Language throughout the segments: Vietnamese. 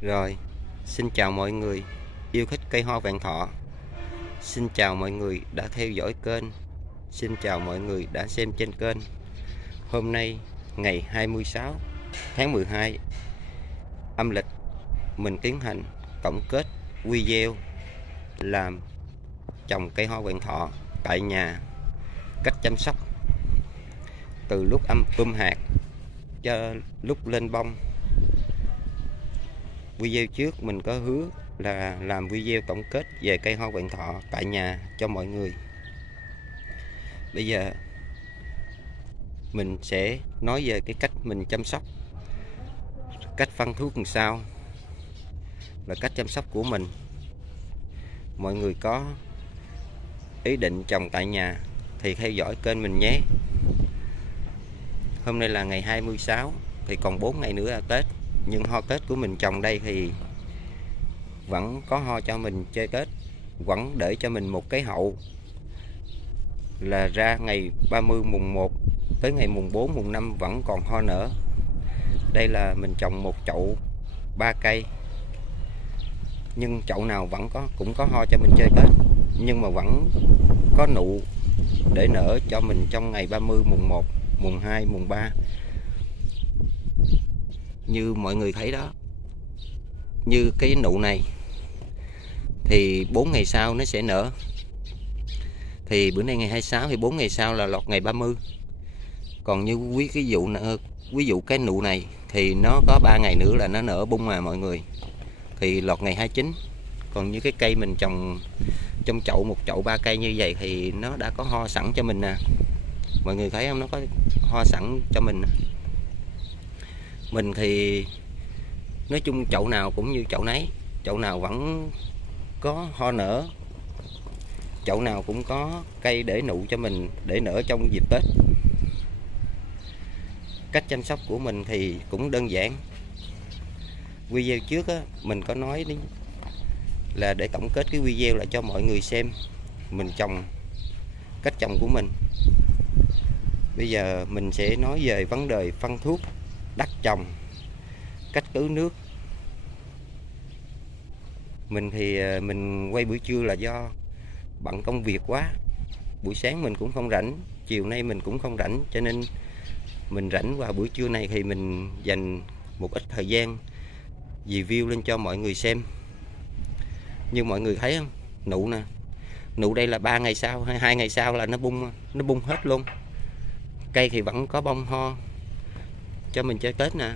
Rồi, xin chào mọi người yêu thích cây hoa vạn thọ. Xin chào mọi người đã theo dõi kênh. Xin chào mọi người đã xem trên kênh. Hôm nay ngày 26 tháng 12 âm lịch, mình tiến hành tổng kết video làm trồng cây hoa vạn thọ tại nhà, cách chăm sóc từ lúc hạt cho lúc lên bông. Video trước mình có hứa là làm video tổng kết về cây hoa vạn thọ tại nhà cho mọi người. Bây giờ mình sẽ nói về cái cách mình chăm sóc, cách phân thuốc làm sao và cách chăm sóc của mình. Mọi người có ý định trồng tại nhà thì theo dõi kênh mình nhé. Hôm nay là ngày 26 thì còn 4 ngày nữa là Tết, nhưng hoa Tết của mình trồng đây thì vẫn có hoa cho mình chơi Tết, vẫn để cho mình một cái hậu là ra ngày 30 mùng 1 tới ngày mùng 4 mùng 5 vẫn còn hoa nở. Đây là mình trồng một chậu 3 cây, nhưng chậu nào cũng có hoa cho mình chơi Tết, nhưng mà vẫn có nụ để nở cho mình trong ngày 30 mùng 1 mùng 2 mùng 3. Như mọi người thấy đó, như cái nụ này thì 4 ngày sau nó sẽ nở. Thì bữa nay ngày 26 thì 4 ngày sau là lọt ngày 30. Còn như ví dụ cái nụ này thì nó có 3 ngày nữa là nó nở bung mà mọi người, thì lọt ngày 29. Còn như cái cây mình trồng trong chậu, một chậu 3 cây như vậy thì nó đã có hoa sẵn cho mình nè. Mọi người thấy không, nó có hoa sẵn cho mình. Mình thì nói chung chậu nào cũng như chậu nấy, chậu nào vẫn có hoa nở, chậu nào cũng có cây để nụ cho mình để nở trong dịp Tết. Cách chăm sóc của mình thì cũng đơn giản. Video trước á, mình có nói đến là để tổng kết cái video lại cho mọi người xem mình trồng, cách trồng của mình. Bây giờ mình sẽ nói về vấn đề phân thuốc, đất trồng, cách tưới nước. Mình thì mình quay buổi trưa là do bận công việc quá, buổi sáng mình cũng không rảnh, chiều nay mình cũng không rảnh, cho nên mình rảnh vào buổi trưa này thì mình dành một ít thời gian review lên cho mọi người xem. Như mọi người thấy không, nụ nè, nụ đây là 3 ngày sau hay 2 ngày sau là nó bung hết luôn. Cây thì vẫn có bông hoa cho mình chơi Tết nè.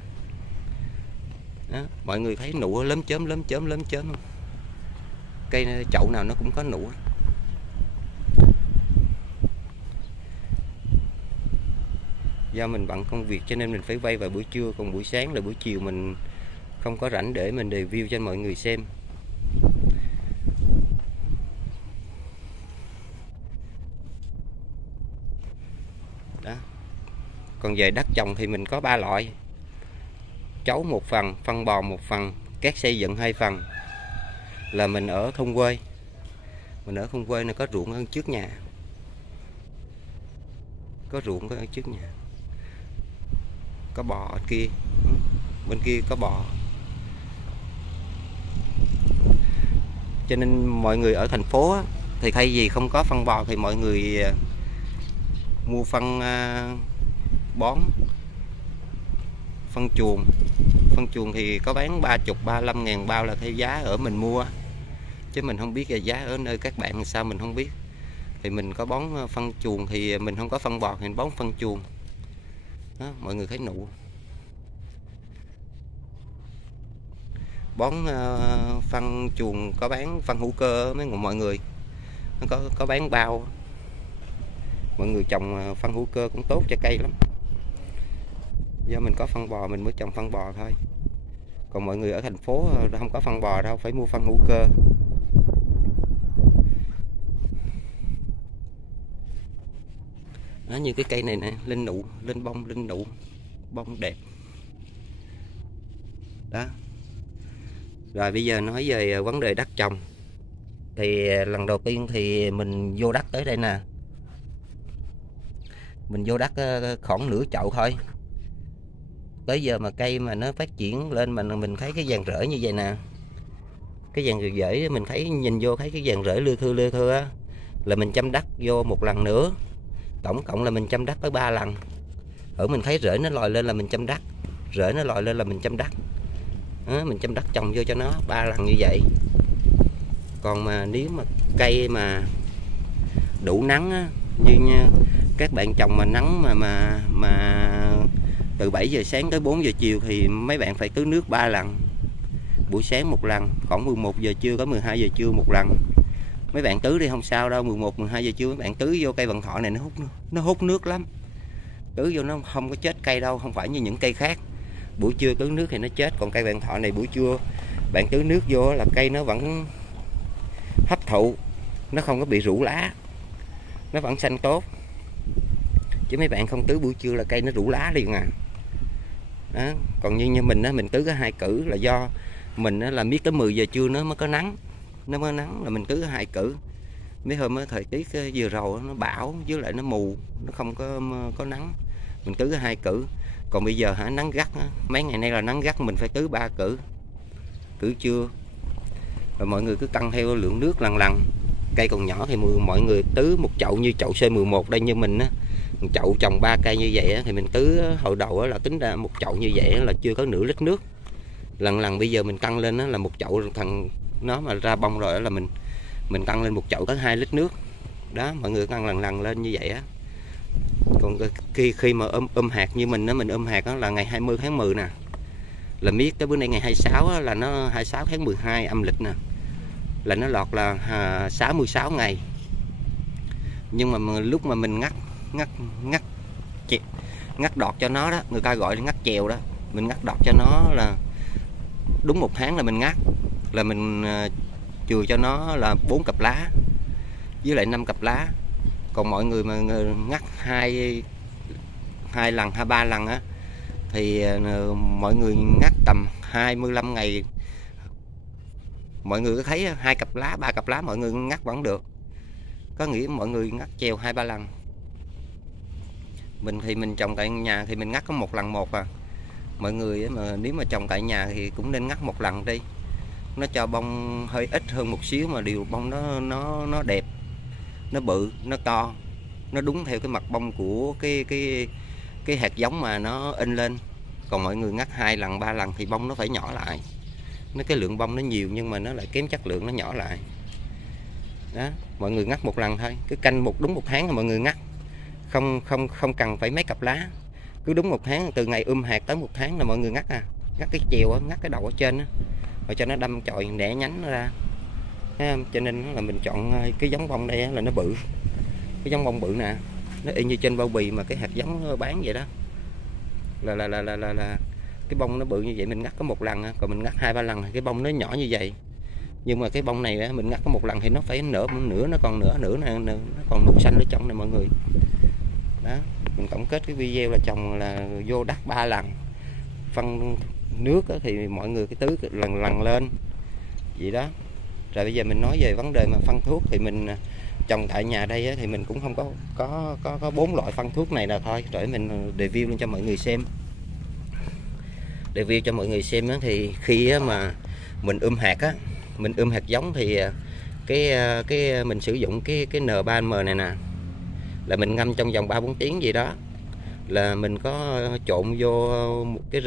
Đó, mọi người thấy nụ lớn chớm không? Cây chậu nào nó cũng có nụ. Do mình bận công việc cho nên mình phải quay vào buổi trưa, còn buổi sáng là buổi chiều mình không có rảnh để mình review cho mọi người xem. Đó. Còn về đất trồng thì mình có 3 loại: chấu một phần, phân bò một phần, cát xây dựng 2 phần. Là mình ở thôn quê, này có ruộng ở trước nhà, có trước nhà, có bò ở kia, bên kia có bò. Cho nên mọi người ở thành phố á, thì thay vì không có phân bò thì mọi người mua phân bón, phân chuồng. Phân chuồng thì có bán 30-35 ngàn bao là theo giá ở mình mua, chứ mình không biết là giá ở nơi các bạn sao mình không biết. Thì mình có bón phân chuồng, thì mình không có phân bò thì mình bón phân chuồng. Đó, mọi người thấy nụ. Bón phân chuồng có bán phân hữu cơ mấy mọi người, nó có bán bao. Mọi người trồng phân hữu cơ cũng tốt cho cây lắm. Do mình có phân bò mình mới trồng phân bò thôi. Còn mọi người ở thành phố không có phân bò đâu, phải mua phân hữu cơ. Đó, như cái cây này nè, lên nụ, lên nụ, bông đẹp. Đó. Rồi bây giờ nói về vấn đề đất trồng. Thì lần đầu tiên thì mình vô đất tới đây nè. Mình vô đất khoảng nửa chậu thôi. tới giờ mà cây mà nó phát triển lên mà mình thấy cái vàng rễ như vậy nè, cái vàng rễ mình thấy nhìn vô thấy cái vàng rễ lưa thưa á, là mình chăm đất vô một lần nữa, tổng cộng là mình chăm đất tới 3 lần. Ở mình thấy rễ nó lòi lên là mình chăm đất, rễ nó lòi lên là mình chăm đất đó, mình chăm đất trồng vô cho nó 3 lần như vậy. Còn mà nếu mà cây mà đủ nắng á, như các bạn trồng mà nắng mà từ 7 giờ sáng tới 4 giờ chiều thì mấy bạn phải tưới nước 3 lần. Buổi sáng một lần, khoảng 11 giờ trưa có 12 giờ trưa một lần. Mấy bạn tưới đi không sao đâu, 11 12 giờ trưa mấy bạn tưới vô cây vạn thọ này nó hút nước lắm. Tưới vô nó không có chết cây đâu, không phải như những cây khác. Buổi trưa tưới nước thì nó chết, còn cây vạn thọ này buổi trưa bạn tưới nước vô là cây nó vẫn hấp thụ, nó không có bị rũ lá, nó vẫn xanh tốt. Chứ mấy bạn không tưới buổi trưa là cây nó rũ lá liền à. Đó. Còn như mình á, mình tưới có 2 cử là do mình á, là biết tới 10 giờ trưa nó mới có nắng, nó mới nắng là mình tưới 2 cử. Mấy hôm á, thời tiết vừa rồi nó bão với lại nó mù, nó không có nắng, mình tưới 2 cử. Còn bây giờ nắng gắt á, mấy ngày nay là nắng gắt mình phải tưới 3 cử, cử trưa. Rồi mọi người cứ cân theo lượng nước lần. Cây còn nhỏ thì mọi người tưới một chậu như chậu C11 đây như mình á, chậu trồng 3 cây như vậy á, thì mình tưới hồi đầu á, là tính ra một chậu như vậy á, là chưa có nửa lít nước. Lần bây giờ mình tăng lên á, là một chậu thằng nó mà ra bông rồi đó, là mình tăng lên một chậu có 2 lít nước. Đó, mọi người tăng lần lên như vậy á. Còn khi mà hạt như mình á, mình hạt á, là ngày 20 tháng 10 nè. Là biết tới bữa nay ngày 26 á, là nó 26 tháng 12 âm lịch nè. Là nó lọt là 66 ngày. Nhưng mà lúc mà mình ngắt đọt cho nó đó, người ta gọi là ngắt chèo đó, mình ngắt đọt cho nó là đúng 1 tháng là mình ngắt, là mình chừa cho nó là 4 cặp lá với lại 5 cặp lá. Còn mọi người mà ngắt hai lần hay 3 lần á thì mọi người ngắt tầm 25 ngày, mọi người có thấy 2 cặp lá 3 cặp lá mọi người ngắt vẫn được, có nghĩa mọi người ngắt chèo 2-3 lần. Mình thì mình trồng tại nhà thì mình ngắt có 1 lần à. Mọi người mà nếu mà trồng tại nhà thì cũng nên ngắt 1 lần đi, nó cho bông hơi ít hơn một xíu mà điều bông nó đẹp, nó bự, nó to, nó đúng theo cái mặt bông của cái hạt giống mà nó in lên. Còn mọi người ngắt 2 lần 3 lần thì bông nó phải nhỏ lại, nó cái lượng bông nó nhiều nhưng mà nó lại kém chất lượng, nó nhỏ lại. Đó, mọi người ngắt 1 lần thôi, cứ canh đúng 1 tháng là mọi người ngắt, không cần phải mấy cặp lá, cứ đúng 1 tháng, từ ngày hạt tới 1 tháng là mọi người ngắt ngắt cái chèo ngắt cái đầu ở trên á, rồi cho nó đâm chồi đẻ nhánh nó ra. Thấy không? Cho nên là mình chọn cái giống bông đây là nó bự, cái giống bông bự nè, nó y như trên bao bì mà cái hạt giống bán vậy đó, là cái bông nó bự như vậy. Mình ngắt có 1 lần, còn mình ngắt 2-3 lần thì cái bông nó nhỏ như vậy. Nhưng mà cái bông này mình ngắt có 1 lần thì nó phải nửa nó còn nửa nè, nó còn nụ xanh ở trong này mọi người. Đó, mình tổng kết cái video là trồng là vô đất 3 lần, phân nước thì mọi người cái tưới lần lên vậy đó. Rồi bây giờ mình nói về vấn đề mà phân thuốc thì mình trồng tại nhà đây thì mình cũng không có 4 loại phân thuốc này là thôi, rồi mình review lên cho mọi người xem. Review cho mọi người xem thì khi mà mình hạt á, mình hạt giống thì cái mình sử dụng cái N3M này nè, là mình ngâm trong vòng 3-4 tiếng gì đó, là mình có trộn vô cái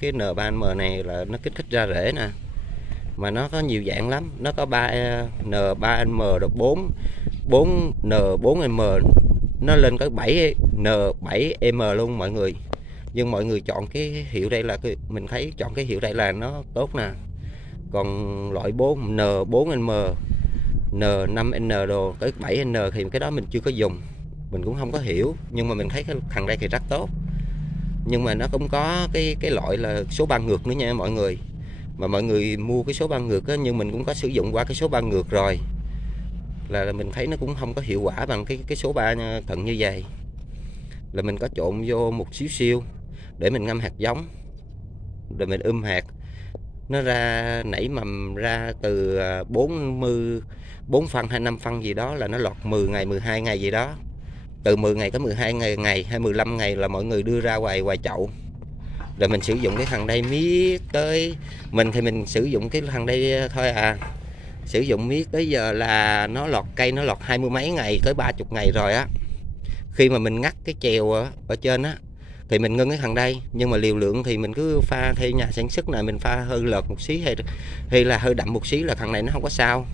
N3M này là nó kích thích ra rễ nè. Mà nó có nhiều dạng lắm, nó có N3M được 4N4M, nó lên có 7N7M luôn mọi người. Nhưng mọi người chọn cái hiệu đây là mình thấy chọn cái hiệu đây là nó tốt nè. Còn loại 4N4M, N5N đồ tới 7N thì cái đó mình chưa có dùng, mình cũng không có hiểu, nhưng mà mình thấy cái thằng đây thì rất tốt. Nhưng mà nó cũng có cái loại là số 3 ngược nữa nha mọi người. Mà mọi người mua cái số 3 ngược á, nhưng mình cũng có sử dụng qua cái số 3 ngược rồi, là mình thấy nó cũng không có hiệu quả bằng cái số 3 thuận như vậy. Là mình có trộn vô một xíu để mình ngâm hạt giống, rồi mình hạt nó ra nảy mầm ra từ 4 phân hay 5 phân gì đó, là nó lọt 10 ngày 12 ngày gì đó. Từ 10 ngày tới 12 ngày hay 15 ngày là mọi người đưa ra ngoài chậu, Rồi mình sử dụng cái thằng đây miết tới, mình thì mình sử dụng cái thằng đây thôi à, sử dụng miết tới giờ là nó lọt cây, nó lọt 20 mấy ngày tới 30 ngày rồi á. Khi mà mình ngắt cái chèo ở trên á thì mình ngưng cái thằng đây, nhưng mà liều lượng thì mình cứ pha theo nhà sản xuất này, mình pha hơi lợt một xí hay là hơi đậm một xí là thằng này nó không có sao,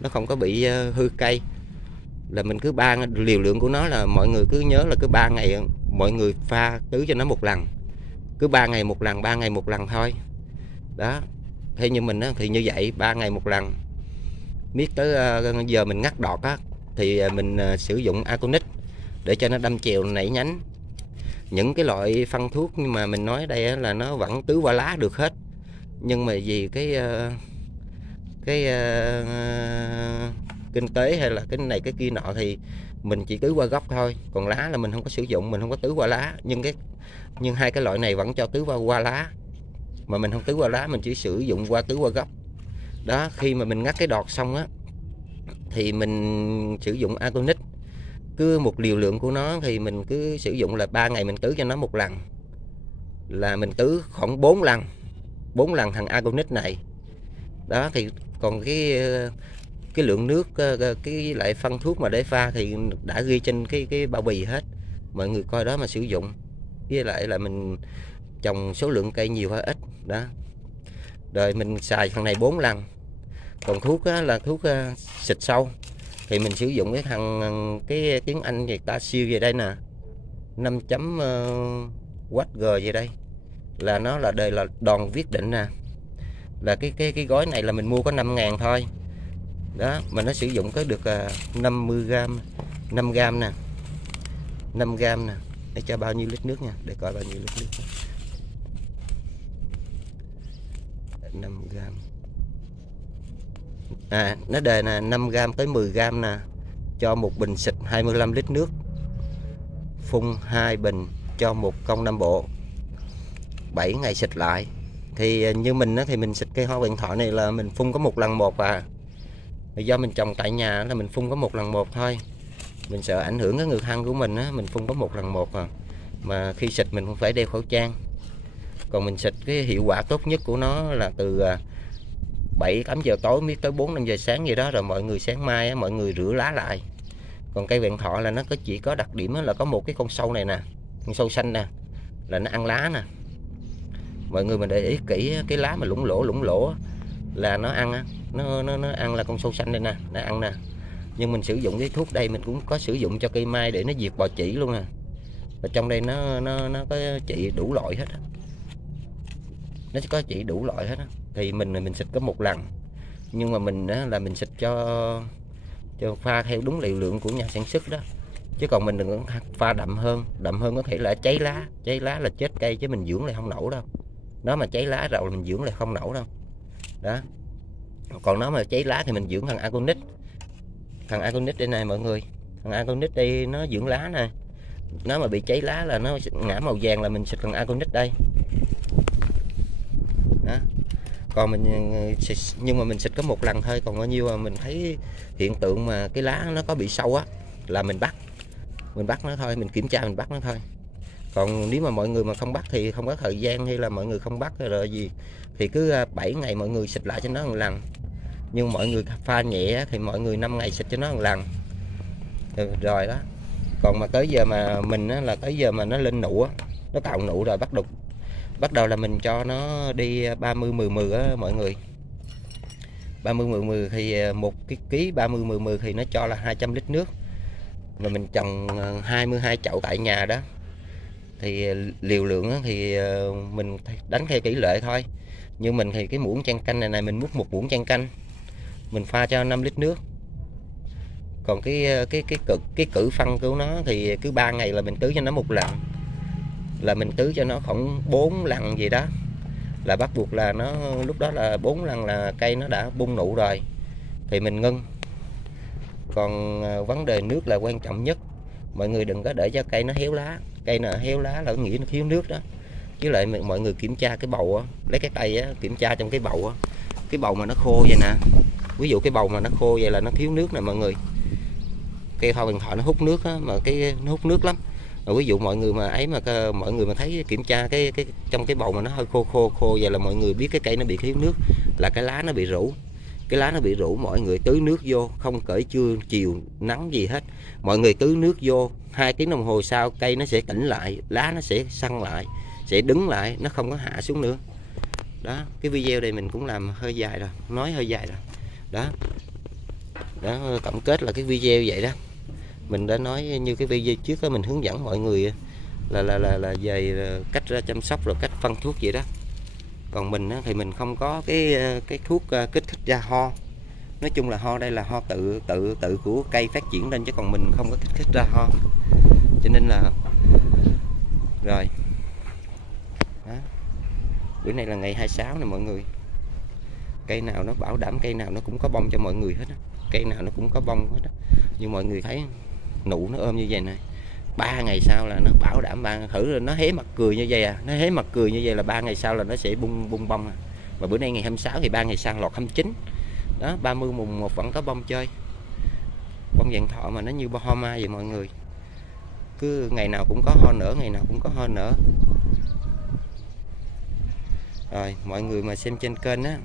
nó không có bị hư cây. Là mình cứ liều lượng của nó là mọi người cứ nhớ là cứ 3 ngày mọi người pha tưới cho nó một lần, cứ 3 ngày một lần, 3 ngày một lần thôi đó. Thế như mình á, thì như vậy 3 ngày một lần. Biết tới giờ mình ngắt đọt á thì mình sử dụng Aconic để cho nó đâm chèo nảy nhánh. Những cái loại phân thuốc nhưng mà mình nói đây á, là nó vẫn tưới qua lá được hết, nhưng mà vì cái kinh tế hay là cái này cái kia nọ thì mình chỉ tưới qua gốc thôi, còn lá là mình không có sử dụng, mình không có tưới qua lá. Nhưng hai cái loại này vẫn cho tưới qua lá, mà mình không tưới qua lá, mình chỉ sử dụng tưới qua gốc đó. Khi mà mình ngắt cái đọt xong á thì mình sử dụng Aconic, cứ một liều lượng của nó thì mình cứ sử dụng là 3 ngày mình tưới cho nó một lần, là mình tưới khoảng 4 lần thằng Aconic này đó. Thì còn cái lượng nước, cái lại phân thuốc mà để pha thì đã ghi trên cái bao bì hết, mọi người coi đó mà sử dụng. Với lại là mình trồng số lượng cây nhiều hay ít đó. Rồi mình xài thằng này 4 lần. Còn thuốc á, là thuốc xịt sâu thì mình sử dụng cái tiếng Anh người ta siêu về đây nè, 5.WG về đây, là nó là đời là đòn viết định nè, là cái gói này là mình mua có 5.000 thôi đó, mà nó sử dụng có được 50g, 5g nè, 5g nè, để cho bao nhiêu lít nước nha, để coi bao nhiêu lít nước. 5g nó đề là 5g tới 10g nè, cho một bình xịt 25 lít nước, phun 2 bình cho một công 5 bộ, 7 ngày xịt lại. Thì như mình á, thì mình xịt cây hoa huyền thoại này là mình phun có một lần một à. Do mình trồng tại nhà là mình phun có một lần một thôi, mình sợ ảnh hưởng cái người thân của mình á, mình phun có một lần một à. Mà khi xịt mình cũng phải đeo khẩu trang. Còn mình xịt cái hiệu quả tốt nhất của nó là từ 7-8 giờ tối miết tới 4-5 giờ sáng vậy đó, rồi mọi người sáng mai á, mọi người rửa lá lại. Còn cây vẹn thọ là nó chỉ có đặc điểm là có một cái con sâu này nè, con sâu xanh nè, là nó ăn lá nè. Mọi người mình để ý kỹ cái lá mà lủng lỗ là nó ăn á, nó ăn là con sâu xanh đây nè, nó ăn nè. Nhưng mình sử dụng cái thuốc đây mình cũng có sử dụng cho cây mai để nó diệt bọ chỉ luôn nè. Và trong đây nó có trị đủ loại hết á, nó có trị đủ loại hết á. Thì mình xịt có một lần, nhưng mà mình á, là mình xịt cho pha theo đúng liều lượng của nhà sản xuất đó, chứ còn mình đừng có pha đậm hơn có thể là cháy lá là chết cây, chứ mình dưỡng lại không nổi đâu. Nó mà cháy lá rồi mình dưỡng lại không nổi đâu đó. Còn nó mà cháy lá thì mình dưỡng thằng Aconic. Thằng Aconic đây này mọi người, thằng Aconic đây nó dưỡng lá nè. Nó mà bị cháy lá là nó ngã màu vàng là mình xịt thằng Aconic đây đó. Còn nhưng mà mình xịt có một lần thôi, còn bao nhiêu mà mình thấy hiện tượng mà cái lá nó có bị sâu á là mình bắt nó thôi, mình kiểm tra mình bắt nó thôi. Còn nếu mà mọi người mà không bắt thì không có thời gian, hay là mọi người không bắt rồi gì thì cứ 7 ngày mọi người xịt lại cho nó một lần. Nhưng mọi người pha nhẹ thì mọi người 5 ngày xịt cho nó một lần rồi đó. Còn mà tới giờ mà mình á, là tới giờ mà nó lên nụ á, nó tạo nụ rồi bắt đầu là mình cho nó đi 30-10-10 á mọi người. 30-10-10 thì một cái ký 30-10-10 thì nó cho là 200 lít nước. Mà mình trồng 22 chậu tại nhà đó, thì liều lượng thì mình đánh theo tỷ lệ thôi. Như mình thì cái muỗng chan canh này mình múc một muỗng chan canh, mình pha cho 5 lít nước. Còn cái cử phân của nó thì cứ 3 ngày là mình tưới cho nó một lần, là mình tưới cho nó khoảng 4 lần gì đó, là bắt buộc là nó lúc đó là 4 lần là cây nó đã bung nụ rồi thì mình ngưng. Còn vấn đề nước là quan trọng nhất, mọi người đừng có để cho cây nó héo lá. Cây nào héo lá là nghĩ nó thiếu nước đó. Chứ lại mọi người kiểm tra cái bầu á, lấy cái tay á, kiểm tra trong cái bầu á, cái bầu mà nó khô vậy nè, ví dụ cái bầu mà nó khô vậy là nó thiếu nước nè mọi người. Cây hoa huyền thoại nó hút nước á, mà nó hút nước lắm, Ví dụ mọi người mà ấy mà mọi người mà thấy kiểm tra cái trong cái bầu mà nó hơi khô vậy là mọi người biết cái cây nó bị thiếu nước, là cái lá nó bị rũ. Cái lá nó bị rũ, mọi người tưới nước vô, không cởi trưa chiều nắng gì hết. Mọi người tưới nước vô 2 tiếng đồng hồ sau cây nó sẽ tỉnh lại, lá nó sẽ săn lại, sẽ đứng lại, nó không có hạ xuống nữa. Đó, cái video này mình cũng làm hơi dài rồi, nói hơi dài rồi. Đó. Đó, tổng kết là cái video vậy đó. Mình đã nói như cái video trước đó, mình hướng dẫn mọi người là về cách chăm sóc rồi cách phân thuốc vậy đó. Còn mình thì mình không có cái thuốc kích thích ra ho. Nói chung là ho đây là ho tự của cây phát triển lên, chứ còn mình không có kích thích ra ho. Cho nên là rồi. Đó. Bữa nay là ngày 26 nè mọi người. Cây nào nó bảo đảm cây nào nó cũng có bông cho mọi người hết á. Cây nào nó cũng có bông hết á. Nhưng mọi người thấy nụ nó ôm như vậy này, 3 ngày sau là nó bảo đảm thử rồi, nó hé mặt cười như vậy à, nó hé mặt cười như vậy là 3 ngày sau là nó sẽ bung bông à. Và bữa nay ngày 26 thì 3 ngày sau lọt 29. Đó, 30 mùng 1 vẫn có bông chơi. Bông vạn thọ mà nó như hoa mai vậy mọi người. Cứ ngày nào cũng có hoa nở, ngày nào cũng có hoa nở. Rồi, mọi người mà xem trên kênh á,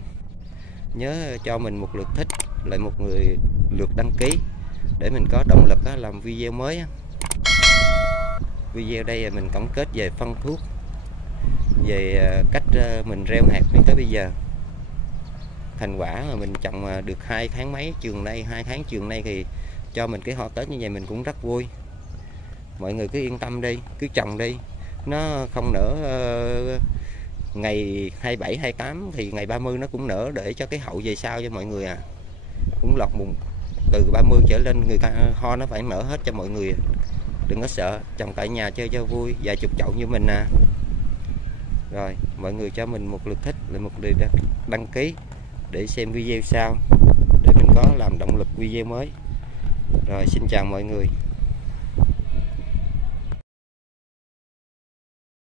nhớ cho mình một lượt thích, lại một người lượt đăng ký để mình có động lực làm video mới. Video đây là mình tổng kết về phân thuốc, về cách mình reo hạt đến tới bây giờ. Thành quả mà mình trồng được 2 tháng mấy trường đây, 2 tháng trường nay thì cho mình cái hoa Tết như vậy mình cũng rất vui. Mọi người cứ yên tâm đi, cứ trồng đi. Nó không nở ngày 27, 28 thì ngày 30 nó cũng nở, để cho cái hậu về sau cho mọi người à. Cũng lọt mùng từ 30 trở lên người ta hoa nó phải nở hết cho mọi người. Đừng có sợ, trồng tại nhà chơi cho vui, vài chục chậu như mình nè. Rồi, mọi người cho mình một lượt thích, lại một lượt đăng ký để xem video sau, để mình có làm động lực video mới. Rồi, xin chào mọi người.